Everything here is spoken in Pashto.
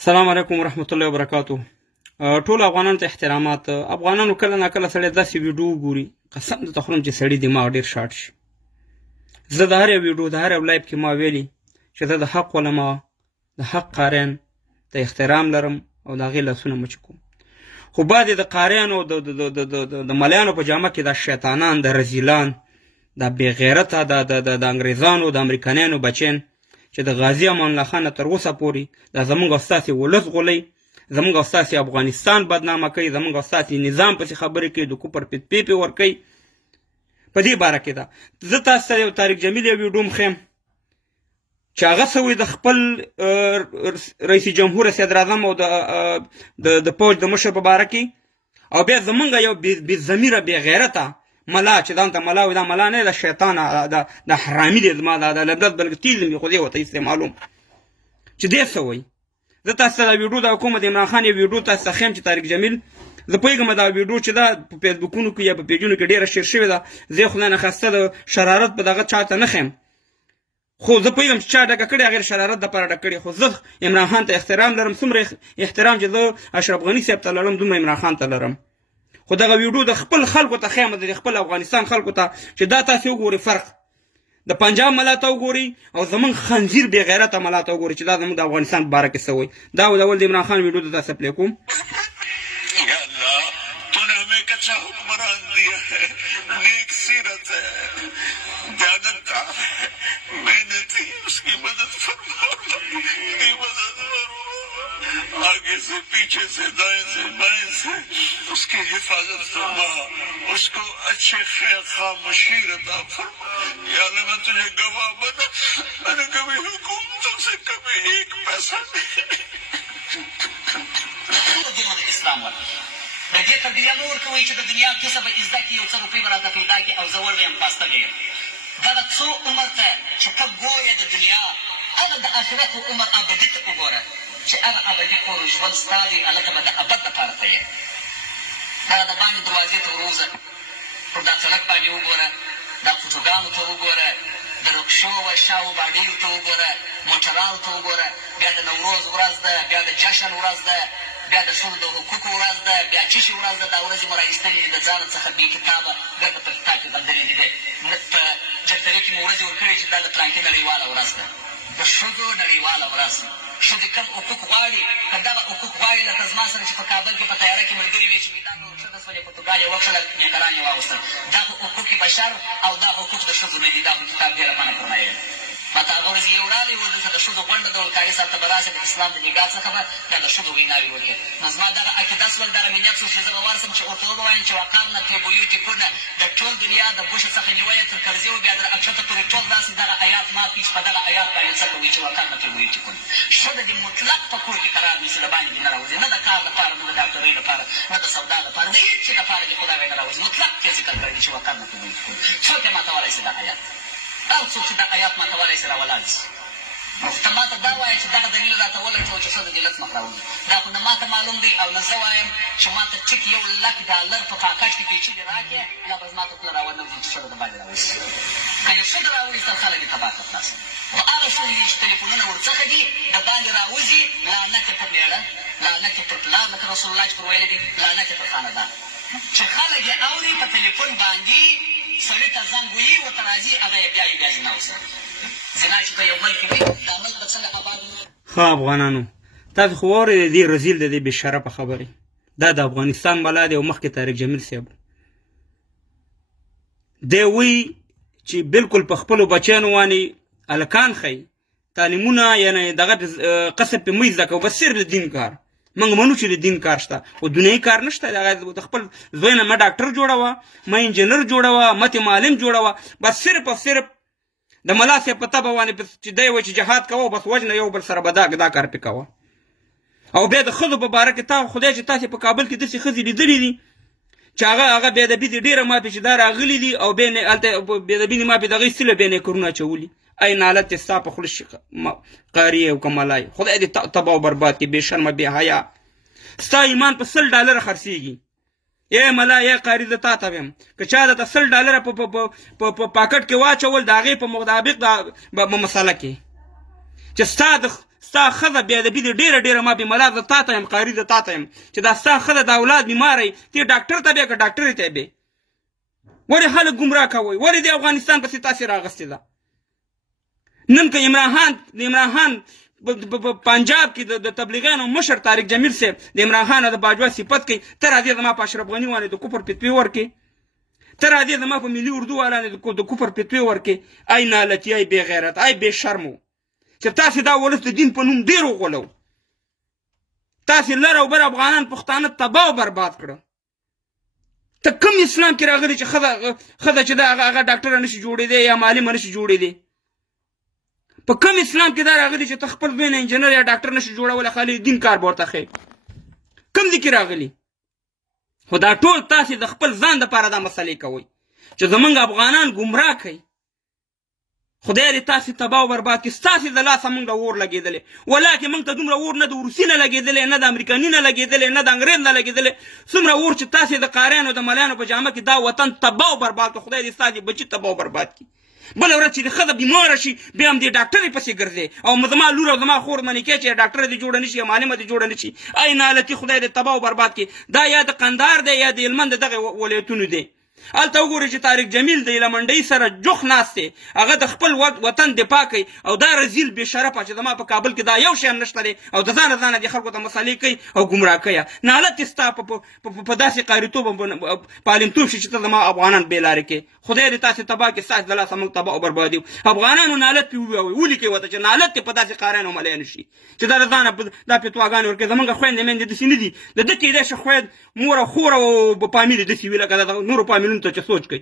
السلام علیکم ورحمت الله وبرکاتو. ټول افغانانو ته احترامات. افغانانو کله نه کله سړی داسې ویډیو ګوري، قسم درته خورم چې سړي دماغ ډېر شاټ شي. زه د هر یو ویډیو د هر یو لایف کې ما ویلي چې زه د حق علما، د حق قاریان ته احترام لرم او د هغې لاسونه مچ کوم. خو بعد د قاریانو د ملیانو په جامه کې د شیطانان، د رزیلان، د بې غیرته د انګریزانو، د امریکایانو بچین چې د غازی امان الله خان تر اوسه پورې دا زمونږ او ستاسې ولس غولوي، زمونږ او ستاسې افغانستان بدنامه کوي، زمونږ او ستاسې نظام پسې خبرې کوي، د کوپر پیپې ورکوي. په دې باره کې ده زه تاسو ته یو طارق جمیل یو ویډیو مښیم چې هغه څه وایي د خپل رئیس جمهور صدراعظم او د پوځ د مشر په باره کې، او بیا زمونږ یو بې ضمیره بې غیرته ملا چې دا ته ملا وي، دا ملا نه، دا شیطان، دا حرامي دی، زما دا لفظ بلکې تیزم وي، خو دې ورته هېڅ معلوم چې دې څه وایي. زه تاسو ته دا ویډیو د حکومت عمران خان یو ویډیو تاسو ته ښیم چې طارق جمیل، زه پوهېږم دا ویډیو چې ده په فیسبوکونو کې یا په پیجونو کې ډېره شیر شوې ده. زه یې خدای نخواسته د شرارت په دغه چا ته نه ښیم، خو زه پوهېږم چې چا ډکه کړې هغې شرارت دپاره ډک کړې. خو زه عمران خان ته احترام لرم، څومره احترام چې زه اشرف غني صاحب ته لرم دومره عمران خان ته لرم. خو دغه ویډیو د خپل خلکو ته ښیم، د خپل افغانستان خلکو ته چې دا تاسې وګورئ فرق، د پنجاب ملا ته وګورئ او زمونږ خنزیر بې غیرته ملا ته وګورئ چې دا زمونږ د افغانستان په باره کې څه وایي. دا ډول د عمران خان ویډیو ته تاسو پلی کوم. आगे से पीछे से दाएं से बाएं से उसकी हिफाजत फरमा, उसको अच्छे खैर खामोशी अता फरमा। या अल्लाह मैं तुझे गवाह बना, मैंने कभी हुकूमतों से कभी एक पैसा اسلام ور د دې تربیه نور کوي چې د دنیا کیسه به زده کړي، یو څه روپۍ به راته پیدا کړي او زه وړ یم پاسته به یم. دغه څو عمر ته چې ته ګورې د دنیا، هغه د آخرت عمر ابدي ته وګوره چې هغه ابدي کور ژوند ستا دی، هلته به د ابد لپاره ته یې. دغه د باندې دروازې ته وروځه، پر دا سړک باندې وګوره، دا فوټوګانو ته وګوره، د رکشو و شاو باډیو ته وګوره، موټرانو ته وګوره. بیا د نوروز ورځ ده، بیا د جشن ورځ ده، بیا د ښځو د حقوقو ورځ ده، بیا چشي ورځ ده. دا ورځې مو را ایستلې دي د ځانه څخه بې کتابه، ګرده په کتاب کې بندلې دي. په جګترې کې مو ورځې ورکړې چې دا د پلانکې نړیواله ورځ ده، د ښځو نړیواله ورځ. ښځې کوم حقوق غواړي، که دغه حقوق غواړي لکه زما سره چې په کابل کې په تیاره کې ملګري وې چې میدان ته ورکښته شولې، پرتګال یې وکښله، نیکران یې واغوستل. دا خو حقوق بشر او دا حقوق د ښځو نه دي، دا خو کتاب ډېره منع فرمایلې ده. ماته هغه ورځ یې وړاندې و دلته د ښځو غونډه د ولکاري صاحب ته به راسې د اسلام د نګاه څخه به دا د ښځو ویناوې وکړې. نو زما دغه عقیده شول، دغه مینیت شو چې زه به ورسم چې ورته وبه وایم چې وقرنه فی بیوتکن، د ټول دنیا د بوشه څخه نیولی تر کرزي و بیا در اکښته پورې ټول داسې دغه آیات مات کړي چې په دغه آیات باندې څه کوي چې وقرنه فی بیوتکن. ښځه دې مطلق په کور کې قرار نیسي، د باندې دې نه راوځي، نه د کار لپاره، نه د ډاکټرۍ لپاره، نه د سودا لپاره، د هېڅ شي لپاره دې خدای نه راوځي. مطلق کې ذکر کړی دی چې وقرنه فی بیوتکن. څوک یې ماتولی شي دا آیات؟ هر څوک چې دا آیات ماتولی شي راولاړ شي. ته ما ته دا وایه چې دغه دلیل راته ولټوه چې ښځه دې لږ مخ راوځي. دا خو نه ما ته معلوم دی او نه زه وایم چې ما ته ټیک $1,00,000 په پاکټ کې پیچلي راکړې، دا به زما ته خوله راونهوځي چې ښځه د باندې راوځي. که یې ښځه راوایستل خلک یې تباه کړه خلاص. خو هغه ښځې دي چې تلیفونونه ورڅخه دي د باندې راوځي، لعنت یې پر مېړه، لعنت یې پر پلار، لکه رسول الله چې پر ویلي دي، لعنت یې پر خاندان. چې خلک یې اوري په تلیفون باندې سړي ته زنګ ویي، ورته راځي، هغه یې بیا زنا وسره زنا چې په یو ملک وي، دا ملک به څنګه آباد وي. ښه افغانانو، تاسو خو واورئ د دې رزیل د دې بې شرفه خبرې. دا د افغانستان ملا دی او مخکې طارق جمیل صاحب دی وایي چې بالکل په خپلو بچیانو باندې هلکان ښیي تعلیمونه، یعنې دغه قصد پې مه زده کوو، بس صرف د دین کار. موږ منو چې د دین کار شته، خو دنیایي کار نشته. د خپل زوی نه مه ډاکټر جوړوه، مه انجینر جوړوه، مه تې معلم جوړوه، بس صرف او صرف د ملا صاحب په طبع باندې چې دی وایي چې جهاد کوه، بس وجنه یو بل سره به دا کار پې کوه. او بیا د ښځو په باره کې تا خدای چې تاسې په کابل کې داسې ښځې لیدلي دي چې هغه بېادبي دي ډېره مافې چې دا راغلي دي او بیا هلته بېادبي دي مافې د هغې سله بیا نیکرونه اچولي. ای نالت دې ستا په خوله شي قاري او که ملای، خدای دې تباه او برباد کړي، بې شرمه بې حیا. ستا ایمان په $100 خرڅېږي. ای ملا ای قاری زه تا ته ویم که چا درته $100 په پاکټ کې واچول د هغې په مطابق به مسله کې چې ستا ښځه بېادبي دې ډېره ډېره ما بېملا زه تا ته یم قاري زه تا ته یم چې دا ستا ښځه د اولاد بیماره یي ته یې ډاکټر ته بې که ډاکټرې ته یې ولې خلک ګمراه کوئ ولې د افغانستان پسې تاسې راغستې ده نن که عمران خان پنجاب کې د تبلیغیانو مشر طارق جمیل صاحب د عمران خان او د باجوه صفت کوي ته راځې زما په اشرف غني باندې د کفر فتوې ورکړې ته راځې زما په ملي اردو باندې د کفر فتوې ورکړې ای نالتي ای بې غیرت ای بې شرمو چې تاسې دا ولس د دین په نوم ډېر وغولو تاسې لر او بر افغانان پښتانه تباه او برباد کړه ته کوم اسلام کې راغلی چې ښځه چې ده هغه ډاکټره نشي جوړېدی یا معلمه نشي جوړېدی په کوم اسلام کې دا راغلی چې ته خپل زوی نه انجینر یا ډاکټر نشي جوړولی خالي دین کار به ورته ښیې کوم دي کې راغلي خو دا ټول تاسې د خپل ځان دپاره دا مسلې کوئ چې زمونږ افغانان ګمراه کوي خدای دې تاسې تباه او برباد کړي ستاسې د لاسه موږ له اور لګېدلی ولاکې موږ ته دومره اور نه د روسي نه لګېدلی نه د امریکاني نه لګېدلی نه د انګرېز نه لګېدلی څومره اور چې تاسې د قاریانو د ملیانو په جامه کې دا وطن تباه او برباد کړه خدای دې ستاسې بچي تباه او برباد کړي بله ورځ چې د ښځه بیماره شي بیا هم دې ډاکټرې پسې ګرځې او زما لور او زما خور منې کوې چې ډاکټره دې جوړه نه شي یا معلمه دې جوړه نه شي ای نالتي خدای دې تباه او برباد کړي دا یا د قندهار دی یا د هلمند د دغې ولایتونو دی هلته وګورئ چې طارق جمیل د هیله سره جوخ ناست دی هغه د خپل وطن دفاع کوي او دا رزیل بې شرفه چې زما په کابل کې دا یو شی هم نشته دی او د ځانه دې خلکو ته مسالې کوي او ګمراه کوي نالت دې ستا په داسې قاریتوب په عالمتوب شي چې ته زما افغانان بې لارې کوې خدای دې تاسې تباه کړي ستاسې د لاسه موږ تباه او برباد یو افغانانو نالت پې ووایئ ولیکئ ورته چې نالت دې په داسې قاریانو ملیانو شي چې دا د ځانه دا فتواګانې ورکوي زمونږ خویندې میندې داسې نه دي د ده کېدای شي خویند مور او خور او فامیل یې داسې وي لکه د نورو فامیلونو ته چې سوچ کوي